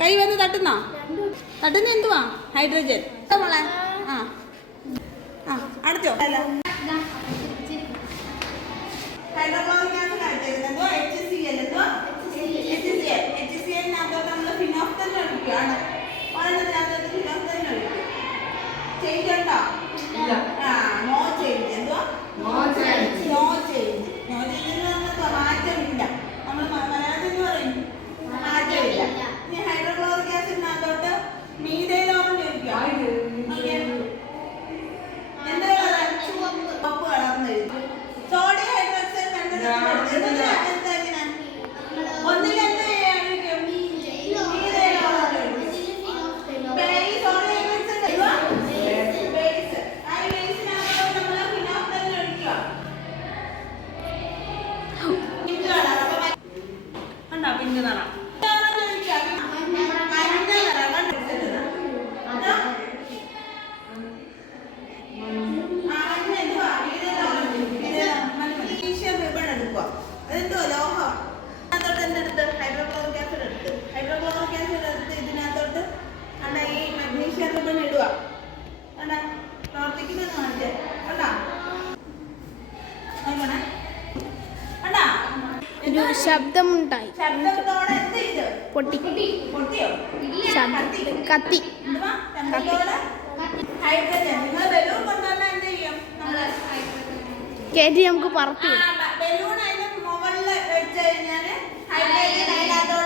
കൈ വന്ന് തട്ടുന്നോ? തട്ടുന്ന എന്തുവാ? ഹൈഡ്രജൻ മോളെ. ആ ആ അടുത്തോ? ഹൈഡ്രോക്ലോറിക് ആസിഡ് അടിച്ചേക്കുന്നത് HCl. എന്തുവാ? HCl-നകത്തോട്ട് നമ്മൾ ഫിനോഫ്തലിൻ ഒഴിക്കുകയാണ്. ഒരെണ്ണത്തിനകത്തോട്ട് ഫിനോഫ്തലിൻ ഒഴിക്കും. ചേഞ്ച് ഉണ്ടോ? No change. എന്തുവാ? No change. നോ ചേഞ്ച് എന്ന് പറഞ്ഞാൽ മാറ്റമില്ല. നമ്മൾ മലയാളത്തിൽ എന്ന് പറയും മാറ്റമില്ല. ഇനി ഹൈഡ്രോക്ലോറിക് ആസിഡിനകത്തോട്ട് മീഥൈൽ ഓറഞ്ച് ഒഴിക്കുക. എന്താ കളർ? ചുവപ്പ് കളർന്ന് എഴുതി. സോഡിയം ഹൈഡ്രോക്സൈഡ് ഒന്നിൽ എന്ത് ഒഴിക്കും? മീഥൈൽ ഓറഞ്ച് ഒഴിക്കും. Base sodium hydroxide base. ആ ബേസിനകത്തോട്ട് നമ്മൾ ഫിനോഫ്തലിൻ ഒഴിക്കുക. Pink colour. കണ്ടോ പിങ്ക് നിറം? അതെന്തോ ലോഹം. അതിനകത്തോട്ട് എന്തെടുത്ത്? ഹൈഡ്രോക്ലോറിക് ആസിഡ് എടുത്ത്. ഹൈഡ്രോക്ലോറിക് ആസിഡ് എടുത്ത് ഇതിനകത്തോട്ട് അല്ല ഈ മഗ്നീഷ്യം റിബൺ ഇടുക. അല്ല പ്രവർത്തിക്കുന്നത് കാണിച്ചേ. കണ്ടാ നോക്കണേ. കണ്ടാ ശബ്ദമുണ്ടായി. ശബ്ദത്തോടെ എന്ത് ചെയ്തു? പൊട്ടിയോ? കത്തി. ഹൈഡ്രജൻ. നിങ്ങൾ ബലൂൺ കൊണ്ടുവന്നാൽ എന്ത് ചെയ്യും? കേറ്റി നമുക്ക് പറത്തി. ബലൂൺ അതിന്റെ മുകളിൽ വെച്ച് കഴിഞ്ഞാൽ ഹൈഡ്രജൻ അതിനകത്തോടെ